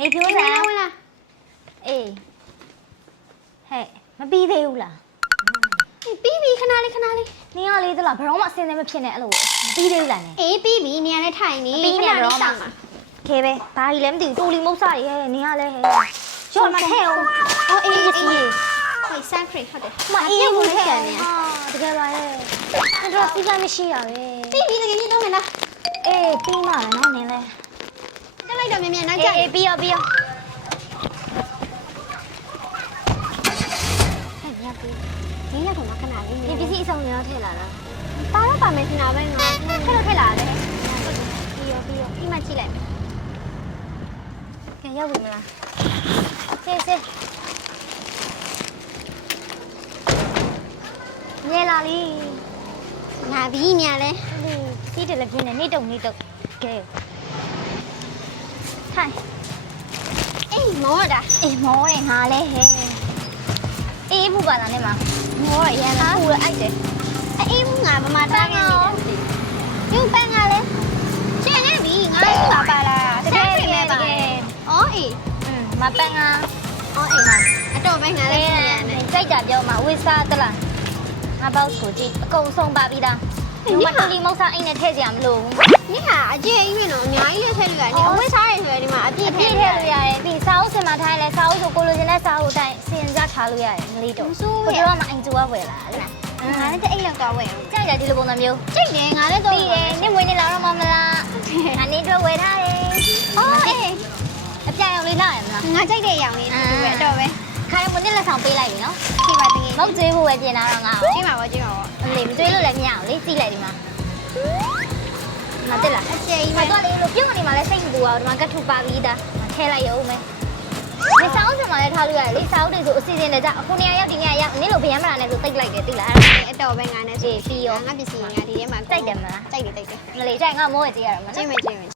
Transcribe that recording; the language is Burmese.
နေဖြိုးဝင်စံလာဝင်လာအေးဟဲ့မပြီးသေးဘူးလားပြီးပြီခဏလေးခဏလေးနင်းကလေးသလားဘရောမအစင်းသေးမဖြစ်နဲ့အဲ့လိုမပြီးသေးဘူးလားနင်းအေးပြီးပြီနေရာနဲ့ထိုင်နေပြီးနေတော့မှတောင်းပါခဲပဲဘာကြီးလဲမသိဘူးတူလီမုတ်စားတွေဟဲ့နင်းကလည်းဟဲ့ရော့မထဲအောင်အော်အေးအေးအေးအေးအေးဟိုဆန်ခရစ်ဟုတ်တယ်မအေးဘူးထဲကျအောင်န်နေဟာတကယ်ပါရဲ့အဲ့တော့စီးကမရှိရပဲပြီးပြီတကယ်ကြီးတော့မယ်လားအေးပြီးမှလည်းနော်နင်းလဲတက်လိုက်တော့ မြန်မြန်နောက်ကျအေးအေးပြီးရောပြီးရောဟဲ့ညပြီးနင်းရတော့ခဏလေးဒီပစ္စည်းအစုံရောထည့်လာလားပါတော့ပါမယ်ခဏပဲနော်ထည့်လို့ထည့်လာတယ်ပြီးရောပြီးရောပြီးမှကြည့်လိုက်ကဲရောက်ပြီမလားဆေးဆေးညလာလီငါပြီးညာလဲဒီစီးတယ်လည်းပြင်းနေနေတုံနေတုံကဲ ထိုင်အေးမောတာအေးမောတယ်ငါလဲဟဲ့အေးဘူးပါလားနဲ့မမောရရလားဘူးအိုက်တယ်အေးဘူးငါဗမာတားနေယူပန်းငါလဲကျန်နေပြီငါယူပါပါလားဆန်ခရစ်မဲပါအော်အေးอืมမပန်းကအော်အေးအတော့ပဲငါလဲလဲကျန်နေကြိုက်တာပြောမှာဝစ်စားတလားငါပေါ့ကိုကြည့်အကုန်ဆုံးပါပြီးသားမတူလီမောက်စားအိမ်နဲ့ထည့်ကြရမလို့နိဟာအကျဲကြီးပဲနော်အများကြီး ကိုလိုချင်တဲ့စာအုပ်တိုင်းစင်ကြထားလို့ရတယ်မလေးတော့ကိုတို့ကမှအင်ဂျူဝဝယ်လာလေငါလည်းတဲ့အိတ်လောက်တော့ဝယ်ကြိုက်တယ်ဒီလိုပုံစံမျိုးကြိတ်တယ်ငါလည်းတော့ပြီးတယ်နေ့မွေးနေ့လာတော့မမလားငါနေ့တော့ဝယ်ထားတယ်အော်အေးအပြာရောင်လေးလာရမလားငါကြိတ်တဲ့အရောင်လေးဒီပဲတော့ပဲခိုင်းမနေ့လက်ဆောင်ပေးလိုက်ပြီနော်ကြည့်ပါတကယ်မဟုတ်သေးဘူးပဲပြင်လာတော့ငါ့ကိုကြည့်ပါဘောကြည့်ပါဘောအလေမတွေးလို့လည်းမရအောင်လေစီးလိုက်ဒီမှာမတက်လားအကျဲကြီးဒီပဲမှာတော့လေလို့ပြုတ်နေမှာလဲစိတ်မပူအောင်ဒီမှာကတ်ထူပါပြီးသားထဲလိုက်ရုံ မယ်ဒီစာအုပ်စင်မှာလည်းထားလို့ရတယ်လေစာအုပ်တွေဆိုအစီအစဉ်တွေကြအခုနေရာရောက်ဒီနေရာရောက်နေ့လိုဗျမ်းမလာနဲ့ဆိုတိတ်လိုက်တယ်တိတ်လားအဲ့ဒါအတော့ပဲငါနဲ့ဆိုပြီးရောငါပစ္စည်းငါဒီထဲမှာတိုက်တယ်မလားတိုက်တယ်တိုက်တယ်မလေးကြိုက်ငါမိုးရကြည့်ရတော့မကြည့်နော်မယ်ကြည့်မယ်